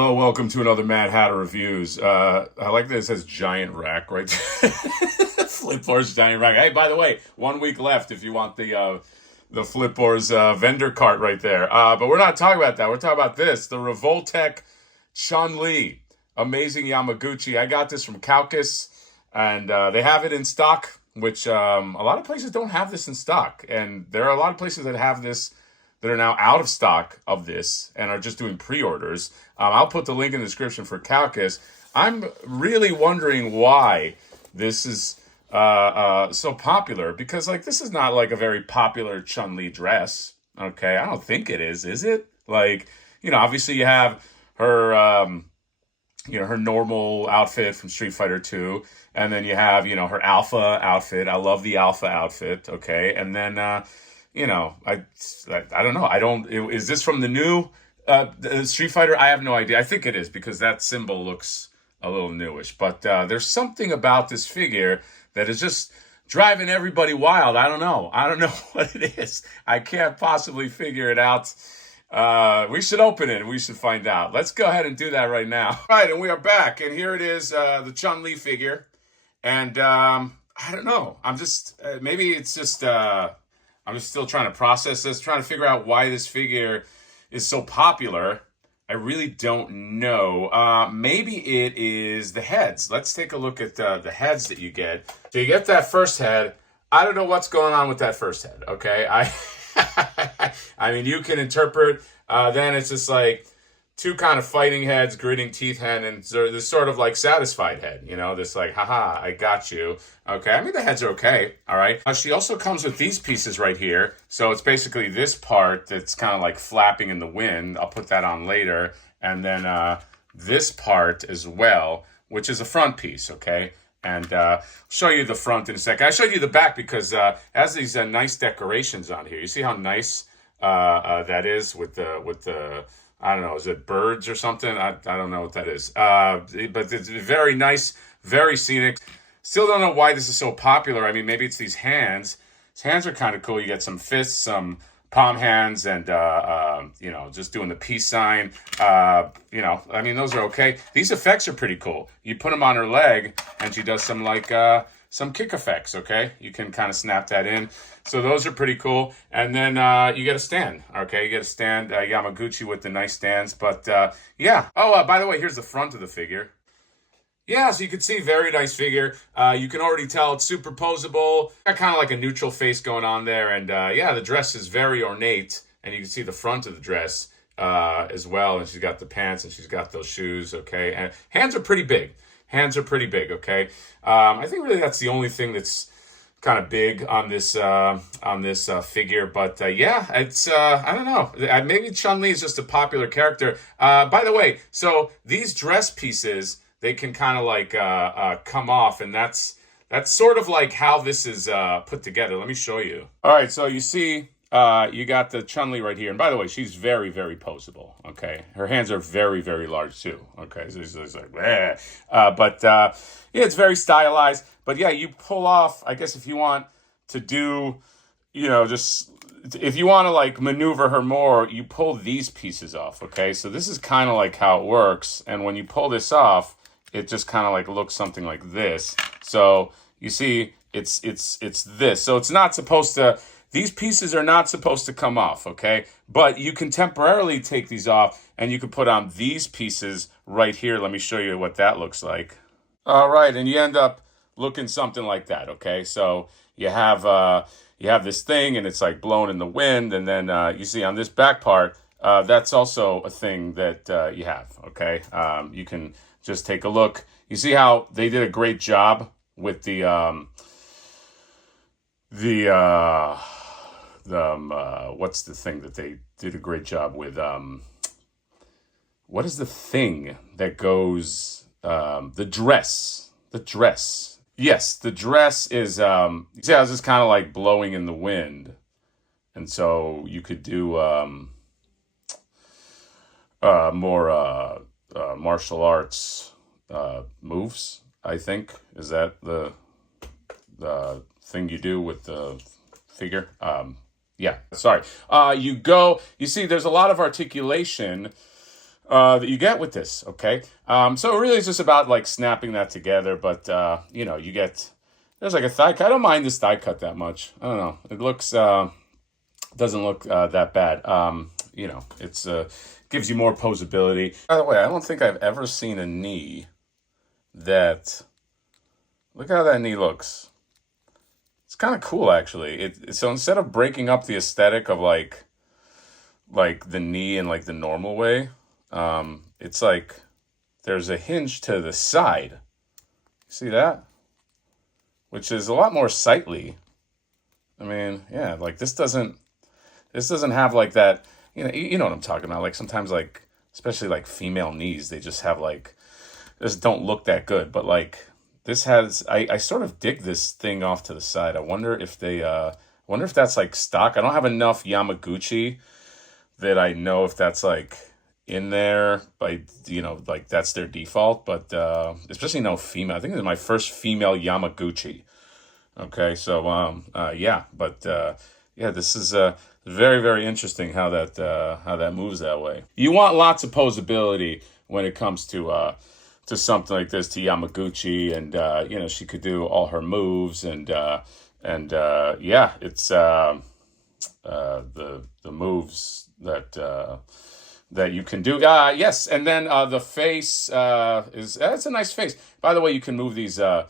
Hello, welcome to another Mad Hatter Reviews. I like that it says giant rack right there. Flipboard's giant rack. Hey, by the way, 1 week left if you want the Flipboard's vendor cart right there. But we're not talking about that. We're talking about this, the Revoltech Chun-li. Amazing Yamaguchi. I got this from Kaukas, and they have it in stock, which a lot of places don't have this in stock. And there are a lot of places that have this that are now out of stock of this and are just doing pre-orders. I'll put the link in the description for Kaukas. I'm really wondering why this is so popular, because like this is not like a very popular Chun-li dress. Okay, I don't think it is it? Like, obviously you have her her normal outfit from Street Fighter 2, and then you have, her Alpha outfit. I love the Alpha outfit, okay? And then I don't know. Is this from the new Street Fighter? I have no idea. I think it is, because that symbol looks a little newish. But there's something about this figure that is just driving everybody wild. I don't know. I don't know what it is. I can't possibly figure it out. We should open it and we should find out. Let's go ahead and do that right now. All right, and we are back. And here it is, the Chun-li figure. And I don't know. I'm just, maybe it's just, I'm just still trying to process this, trying to figure out why this figure is so popular. I really don't know. Maybe it is the heads. Let's take a look at the heads that you get. So you get that first head. I don't know what's going on with that first head, okay? I mean, you can interpret, then it's just like two kind of fighting heads, gritting teeth head, and this sort of like satisfied head, this like, haha, I got you. Okay, I mean, the heads are okay, all right? She also comes with these pieces right here. So it's basically this part that's kind of like flapping in the wind. I'll put that on later. And then this part as well, which is a front piece, okay? And I'll show you the front in a second. I showed you the back because it has these nice decorations on here. You see how nice that is with the I don't know, is it birds or something? I don't know what that is. But it's very nice, very scenic. Still don't know why this is so popular. I mean, maybe it's these hands. His hands are kind of cool. You get some fists, some palm hands, and, just doing the peace sign. I mean, those are okay. These effects are pretty cool. You put them on her leg, and she does some, some kick effects, okay? You can kind of snap that in. So those are pretty cool. And then you get a stand, okay? You get a stand, Yamaguchi with the nice stands. But, yeah. Oh, by the way, here's the front of the figure. Yeah, so you can see, very nice figure. You can already tell it's superposable. Got kind of like a neutral face going on there. And, yeah, the dress is very ornate. And you can see the front of the dress as well. And she's got the pants and she's got those shoes, okay? And hands are pretty big. Hands are pretty big, okay? I think really that's the only thing that's kind of big on this figure. But yeah, it's I don't know. Maybe Chun-li is just a popular character. By the way, so these dress pieces, they can kind of like come off, and that's sort of like how this is put together. Let me show you. All right, so you see. You got the Chun-li right here. And by the way, she's very, very posable, okay? Her hands are very, very large, too, okay? So it's like, bleh. Yeah, it's very stylized. But, yeah, you pull off, I guess if you want to do, if you want to, like, maneuver her more, you pull these pieces off, okay? So this is kind of like how it works. And when you pull this off, it just kind of, like, looks something like this. So you see, it's this. So it's not supposed to... These pieces are not supposed to come off, okay? But you can temporarily take these off, and you can put on these pieces right here. Let me show you what that looks like. All right, and you end up looking something like that, okay? So you have this thing, and it's like blowing in the wind, and then you see on this back part, that's also a thing that you have, okay? You can just take a look. You see how they did a great job with the what's the thing that they did a great job with? What is the thing that goes, the dress? Yes, the dress is, you see how it's just kind of like blowing in the wind. And so you could do, more, martial arts, moves, I think. Is that the thing you do with the figure? Yeah, sorry. You see, there's a lot of articulation that you get with this. Okay, so really it's just about like snapping that together. But you know, you get there's like a thigh cut. I don't mind this thigh cut that much. I don't know. It looks doesn't look that bad. You know, it's gives you more posability. By the way, I don't think I've ever seen a knee that. Look how that knee looks. It's kind of cool, actually. So instead of breaking up the aesthetic of like the knee in like the normal way, it's like there's a hinge to the side. See that? Which is a lot more sightly. I mean, yeah, like this doesn't have like that. You know what I'm talking about. Like sometimes like especially like female knees, they just have like just don't look that good. But like this has, I sort of dig this thing off to the side. I wonder if that's like stock. I don't have enough Yamaguchi that I know if that's like in there by, like that's their default, but especially no female. I think this is my first female Yamaguchi. Okay, so yeah, but yeah, this is very, very interesting how that moves that way. You want lots of posability when it comes to something like this, to Yamaguchi, and she could do all her moves, and yeah, it's the moves that you can do. Yes, and then the face is it's a nice face. By the way, you can move these her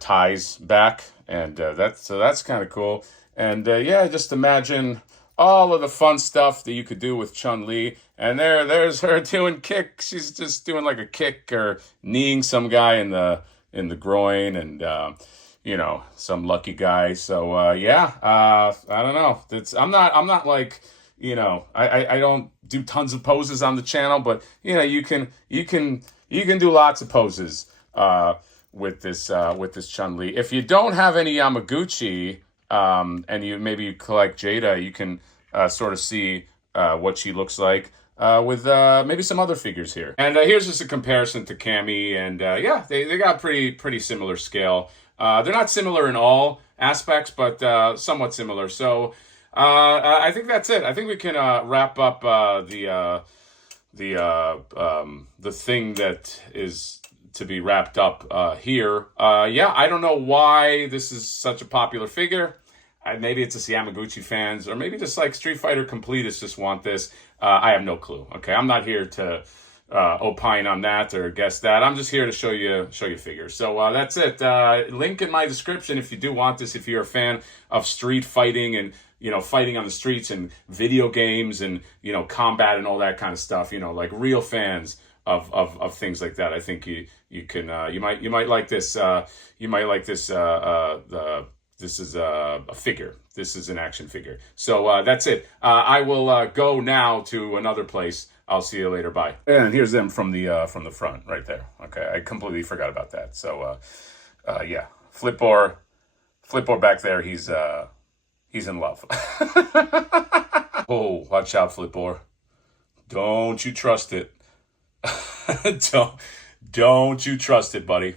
ties back, and that's kind of cool. And yeah, just imagine all of the fun stuff that you could do with Chun-Li. And there's her doing kick. She's just doing like a kick or kneeing some guy in the groin, and some lucky guy. So yeah, I don't know. I'm not like, I don't do tons of poses on the channel, but you can do lots of poses with this Chun-Li. If you don't have any Yamaguchi, and you collect Jada, you can sort of see what she looks like with maybe some other figures here. And here's just a comparison to Cammy, and yeah, they got pretty similar scale. They're not similar in all aspects, but somewhat similar. So I think that's it. I think we can wrap up the thing that is to be wrapped up here. Yeah, I don't know why this is such a popular figure. Maybe it's just Yamaguchi fans, or maybe just like Street Fighter completists just want this. I have no clue. Okay, I'm not here to opine on that or guess that. I'm just here to show you figures. So that's it. Link in my description if you do want this. If you're a fan of street fighting and fighting on the streets and video games and combat and all that kind of stuff. Like real fans of things like that. I think you might like this. You might like this. This is a figure. This is an action figure. So that's it. I will go now to another place. I'll see you later. Bye. And here's them from the front right there. Okay, I completely forgot about that. So yeah, Flipboard back there. He's in love. Oh, watch out, Flipboard. Don't you trust it. Don't you trust it, buddy.